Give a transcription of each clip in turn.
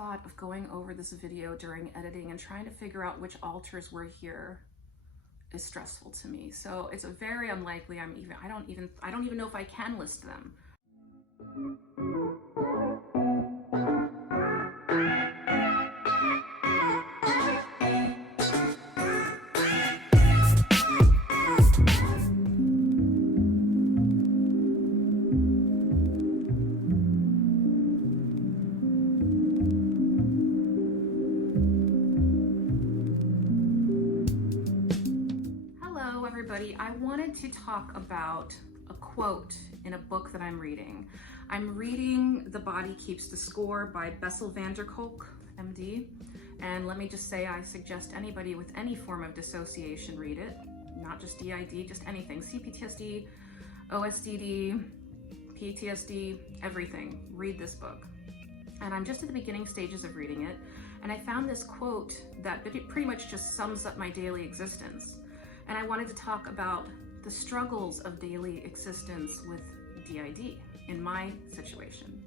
thought of going over this video during editing and trying to figure out which alters were here is stressful to me. So it's very unlikely I don't even know if I can list them. Everybody, I wanted to talk about a quote in a book that I'm reading. I'm reading The Body Keeps the Score by Bessel Van Der Kolk, MD. And let me just say, I suggest anybody with any form of dissociation read it, not just DID, just anything, CPTSD, OSDD, PTSD, everything. Read this book. And I'm just at the beginning stages of reading it, and I found this quote that pretty much just sums up my daily existence. And I wanted to talk about the struggles of daily existence with DID in my situation.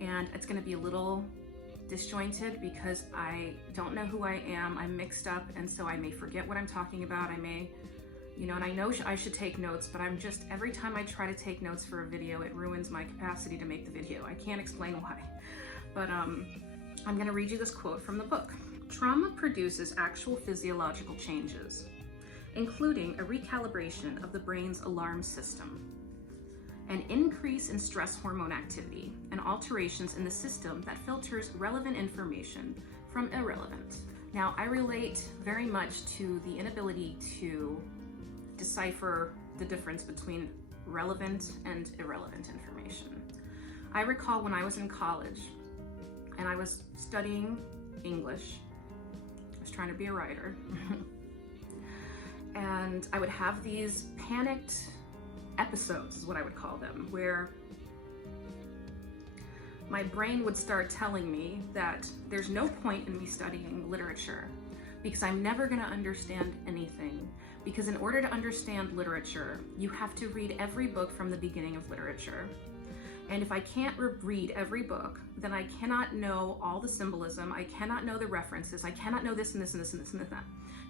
And it's going to be a little disjointed because I don't know who I am. I'm mixed up, and so I may forget what I'm talking about. I may, and I know I should take notes, but every time I try to take notes for a video, it ruins my capacity to make the video. I can't explain why. But I'm going to read you this quote from the book. Trauma produces actual physiological changes, including a recalibration of the brain's alarm system, an increase in stress hormone activity, and alterations in the system that filters relevant information from irrelevant. Now, I relate very much to the inability to decipher the difference between relevant and irrelevant information. I recall when I was in college and I was studying English, I was trying to be a writer, and I would have these panicked episodes, is what I would call them, where my brain would start telling me that there's no point in me studying literature because I'm never going to understand anything. Because in order to understand literature, you have to read every book from the beginning of literature. And if I can't read every book, then I cannot know all the symbolism, I cannot know the references, I cannot know this and this and this and this and that.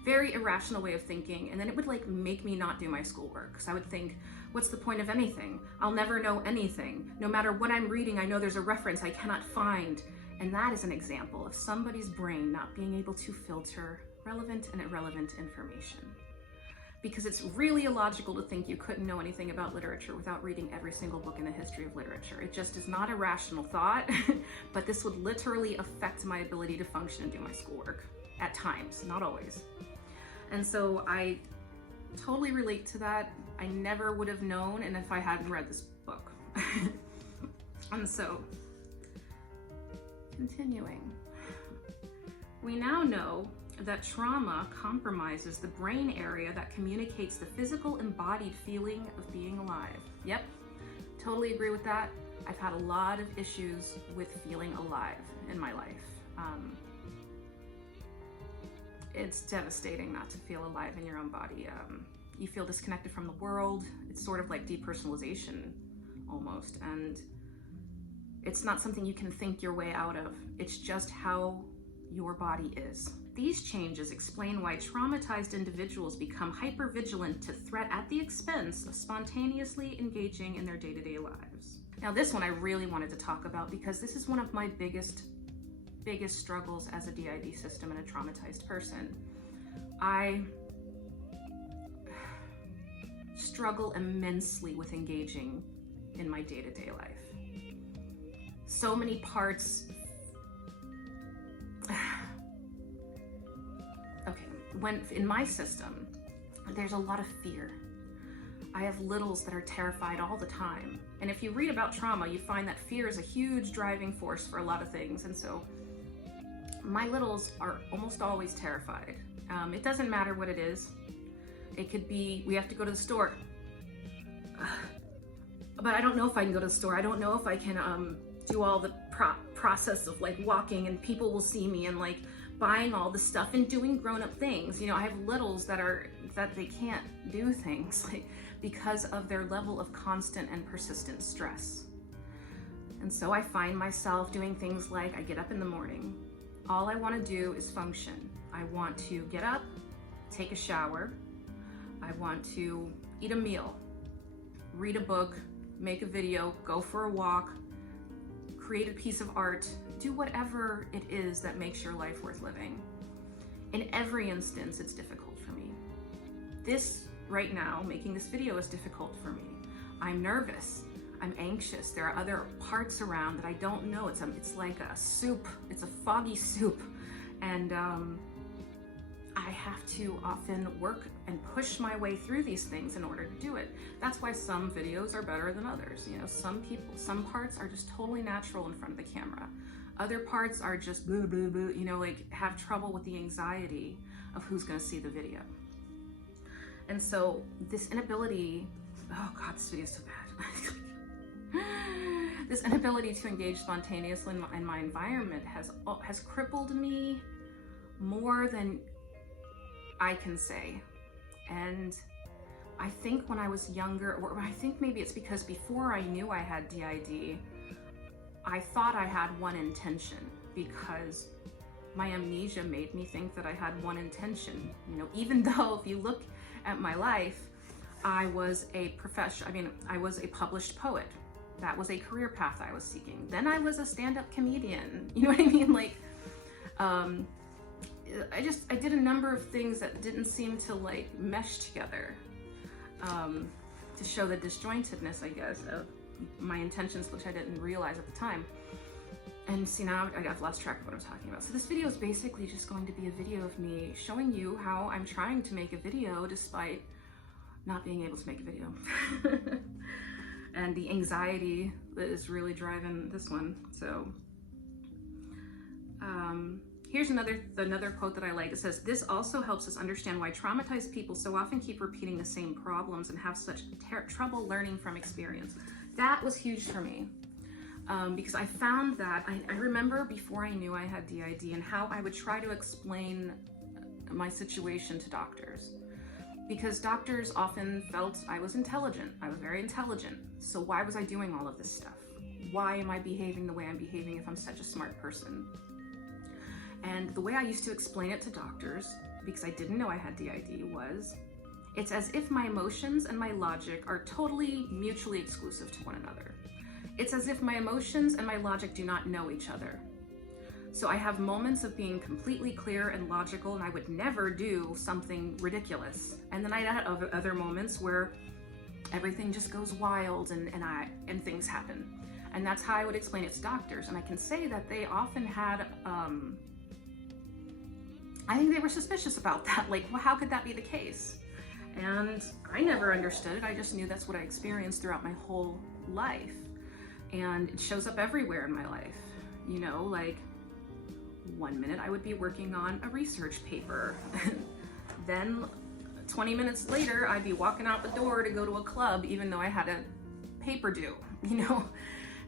Very irrational way of thinking, and then it would make me not do my schoolwork. Because I would think, what's the point of anything? I'll never know anything. No matter what I'm reading, I know there's a reference I cannot find. And that is an example of somebody's brain not being able to filter relevant and irrelevant information. Because it's really illogical to think you couldn't know anything about literature without reading every single book in the history of literature. It just is not a rational thought, but this would literally affect my ability to function and do my schoolwork at times, not always. And so I totally relate to that. I never would have known, and if I hadn't read this book. And so, continuing. We now know that trauma compromises the brain area that communicates the physical embodied feeling of being alive. Yep, totally agree with that. I've had a lot of issues with feeling alive in my life. It's devastating not to feel alive in your own body. You feel disconnected from the world. It's sort of like depersonalization almost, and it's not something you can think your way out of. It's just how your body is. These changes explain why traumatized individuals become hypervigilant to threat at the expense of spontaneously engaging in their day-to-day lives. Now, this one I really wanted to talk about because this is one of my biggest struggles as a DID system and a traumatized person. I struggle immensely with engaging in my day-to-day life. So many parts. Okay, when in my system, there's a lot of fear. I have littles that are terrified all the time. And if you read about trauma, you find that fear is a huge driving force for a lot of things. And so my littles are almost always terrified. It doesn't matter what it is. It could be, we have to go to the store. But I don't know if I can go to the store. I don't know if I can do all the process of like walking and people will see me and like buying all the stuff and doing grown-up things. I have littles that they can't do things like because of their level of constant and persistent stress. And so I find myself doing things like I get up in the morning. All I want to do is function. I want to get up, take a shower. I want to eat a meal, read a book, make a video, go for a walk, create a piece of art, do whatever it is that makes your life worth living. In every instance, it's difficult for me. This right now, making this video is difficult for me. I'm nervous, I'm anxious. There are other parts around that I don't know. It's like a soup, it's a foggy soup. And I have to often work and push my way through these things in order to do it. That's why some videos are better than others. You know, some parts are just totally natural in front of the camera. Other parts are just blah, blah, blah, you know, like have trouble with the anxiety of who's gonna see the video. And so this inability, oh God, this video is so bad. This inability to engage spontaneously in my environment has crippled me more than I can say. And I think when I was younger, or I think maybe it's because before I knew I had DID, I thought I had one intention, because my amnesia made me think that I had one intention. You know, even though if you look at my life, I was a I was a published poet. That was a career path I was seeking. Then I was a stand-up comedian. You know what I mean? Like, I did a number of things that didn't seem to like mesh together to show the disjointedness, I guess, of my intentions, which I didn't realize at the time. And see, now I've lost track of what I'm talking about. So this video is basically just going to be a video of me showing you how I'm trying to make a video despite not being able to make a video. And the anxiety that is really driving this one. So here's another quote that I like. It says, "This also helps us understand why traumatized people so often keep repeating the same problems and have such trouble learning from experience." That was huge for me. Because I found that, I remember before I knew I had DID and how I would try to explain my situation to doctors. Because doctors often felt I was intelligent. I was very intelligent. So why was I doing all of this stuff? Why am I behaving the way I'm behaving if I'm such a smart person? And the way I used to explain it to doctors, because I didn't know I had DID, was, it's as if my emotions and my logic are totally mutually exclusive to one another. It's as if my emotions and my logic do not know each other. So I have moments of being completely clear and logical, and I would never do something ridiculous. And then I'd have other moments where everything just goes wild and things happen. And that's how I would explain it to doctors. And I can say that they often had, I think they were suspicious about that. Like, well, how could that be the case? And I never understood it. I just knew that's what I experienced throughout my whole life. And it shows up everywhere in my life. You know, like, one minute I would be working on a research paper. Then 20 minutes later, I'd be walking out the door to go to a club, even though I had a paper due, you know?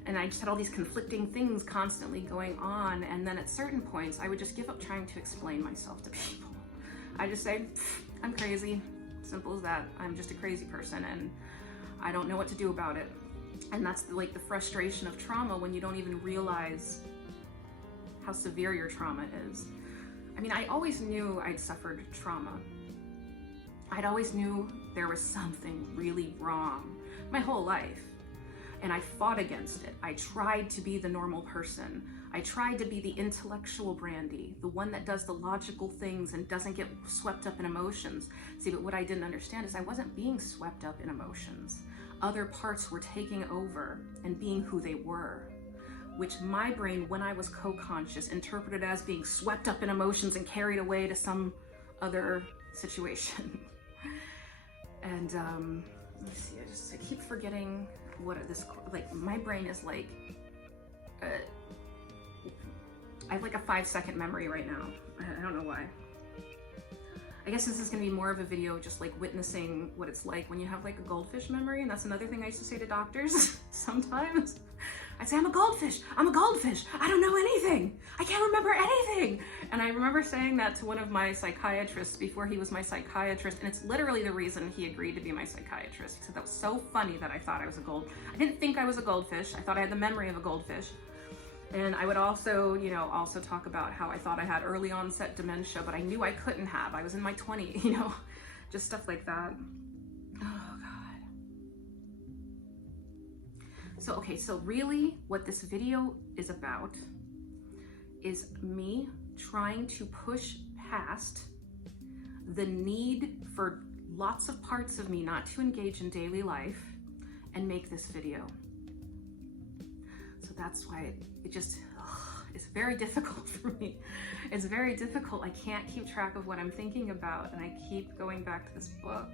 And I just had all these conflicting things constantly going on. And then at certain points, I would just give up trying to explain myself to people. I just say, I'm crazy, simple as that. I'm just a crazy person and I don't know what to do about it. And that's like the frustration of trauma, when you don't even realize how severe your trauma is. I mean, I always knew I'd suffered trauma. I'd always knew there was something really wrong my whole life. And I fought against it. I tried to be the normal person. I tried to be the intellectual Brandy, the one that does the logical things and doesn't get swept up in emotions. See, but what I didn't understand is I wasn't being swept up in emotions. Other parts were taking over and being who they were, which my brain, when I was co-conscious, interpreted as being swept up in emotions and carried away to some other situation. And let me see, I keep forgetting what this, like, my brain is like, I have like a 5-second memory right now. I don't know why. I guess this is gonna be more of a video just like witnessing what it's like when you have like a goldfish memory. And that's another thing I used to say to doctors sometimes. I'd say, I'm a goldfish, I don't know anything. I can't remember anything. And I remember saying that to one of my psychiatrists before he was my psychiatrist, and it's literally the reason he agreed to be my psychiatrist. He said that was so funny that I thought I was I didn't think I was a goldfish. I thought I had the memory of a goldfish. And I would also, you know, also talk about how I thought I had early onset dementia, but I knew I couldn't have. I was in my 20s, you know, just stuff like that. Oh, God. So, okay, so really what this video is about is me trying to push past the need for lots of parts of me not to engage in daily life and make this video. So that's why it just, it's very difficult for me. It's very difficult. I can't keep track of what I'm thinking about, and I keep going back to this book,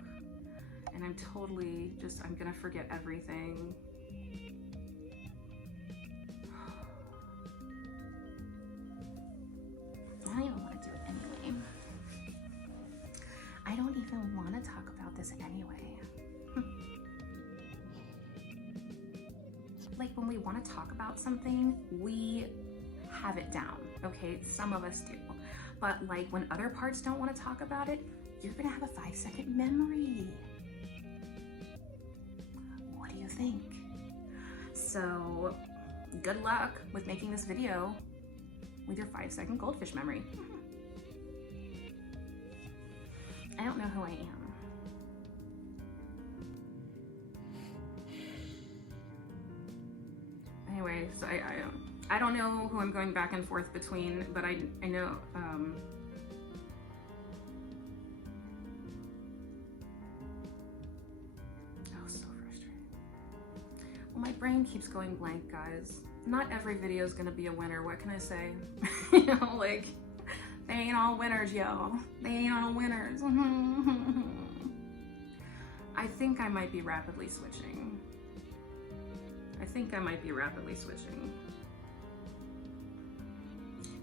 and I'm totally just, I'm gonna forget everything. I don't even want to do it anyway. I don't even want to talk about this anyway. Like when we want to talk about something, we have it down, okay? Some of us do. But like when other parts don't want to talk about it, you're gonna have a 5-second memory. What do you think? So good luck with making this video with your 5-second goldfish memory. I don't know who I am. Anyway, so I don't know who I'm going back and forth between, but I know, oh, so frustrating. Well, my brain keeps going blank, guys. Not every video is gonna be a winner. What can I say? You know, like, they ain't all winners, y'all. They ain't all winners. I think I might be rapidly switching.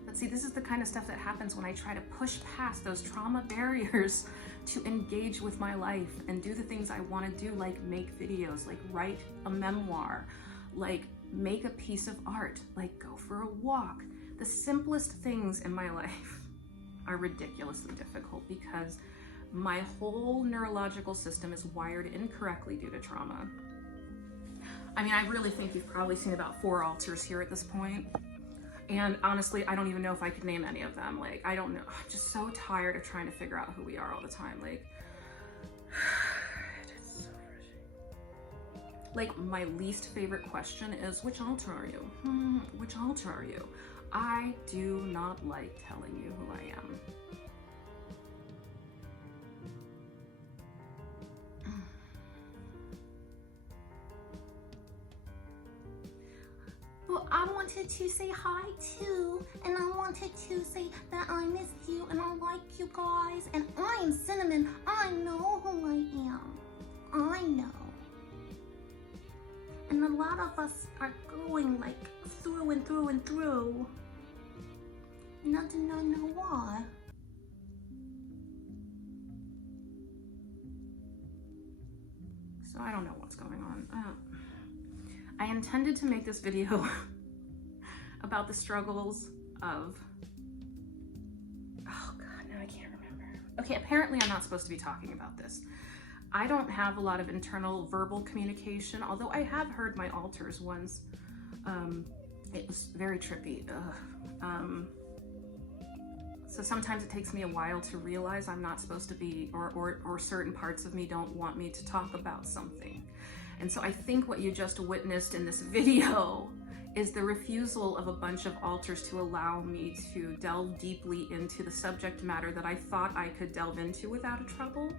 But see, this is the kind of stuff that happens when I try to push past those trauma barriers to engage with my life and do the things I want to do, like make videos, like write a memoir, like make a piece of art, like go for a walk. The simplest things in my life are ridiculously difficult because my whole neurological system is wired incorrectly due to trauma. I mean, I really think you've probably seen about 4 alters here at this point. And honestly, I don't even know if I could name any of them. Like, I don't know. I'm just so tired of trying to figure out who we are all the time. It's so frustrating. Like, my least favorite question is, which alter are you? Which alter are you? I do not like telling you who I am. Well, I wanted to say hi too, and I wanted to say that I missed you and I like you guys, and I am Cinnamon. I know who I am. I know. And a lot of us are going like through and through and through. And I do not know why. So I don't know what's going on. I intended to make this video about the struggles of, oh God, now I can't remember. Okay, apparently I'm not supposed to be talking about this. I don't have a lot of internal verbal communication, although I have heard my alters once. It was very trippy. So sometimes it takes me a while to realize I'm not supposed to be, or certain parts of me don't want me to talk about something. And so I think what you just witnessed in this video is the refusal of a bunch of alters to allow me to delve deeply into the subject matter that I thought I could delve into without a trouble.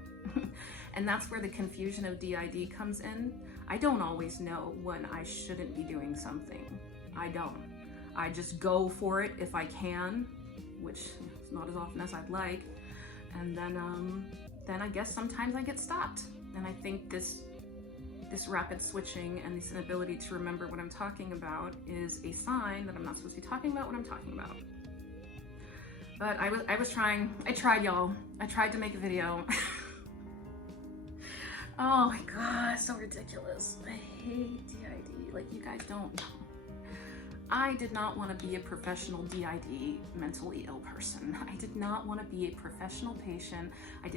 And that's where the confusion of DID comes in. I don't always know when I shouldn't be doing something. I don't. I just go for it if I can, which is not as often as I'd like. And then I guess sometimes I get stopped. And I think this rapid switching and this inability to remember what I'm talking about is a sign that I'm not supposed to be talking about what I'm talking about. But I tried, y'all. I tried to make a video. Oh my God, so ridiculous. I hate DID. Like, you guys don't know. I did not want to be a professional DID mentally ill person. I did not want to be a professional patient. I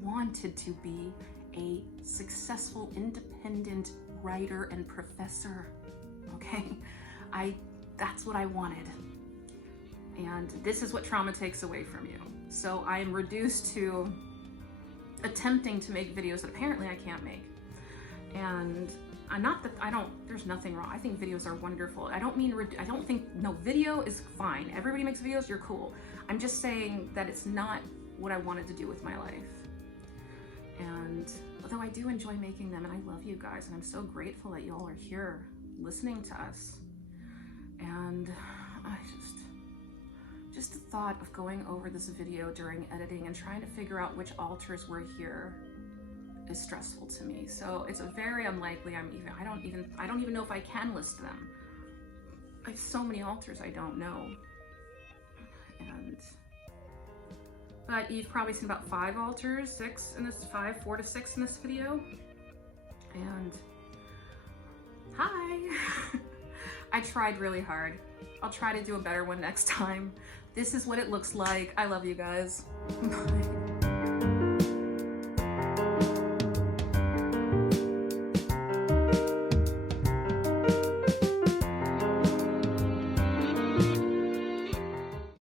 wanted to be a successful, independent writer and professor, okay? That's what I wanted. And this is what trauma takes away from you. So I am reduced to attempting to make videos that apparently I can't make. And there's nothing wrong. I think videos are wonderful. No, video is fine. Everybody makes videos, you're cool. I'm just saying that it's not what I wanted to do with my life. And although I do enjoy making them, and I love you guys, and I'm so grateful that you all are here listening to us. And I just the thought of going over this video during editing and trying to figure out which altars were here is stressful to me. So it's very unlikely I don't even know if I can list them. I have so many altars I don't know. But you've probably seen about 5 altars, 4 to 6 in this video. And hi. I tried really hard. I'll try to do a better one next time. This is what it looks like. I love you guys. Bye.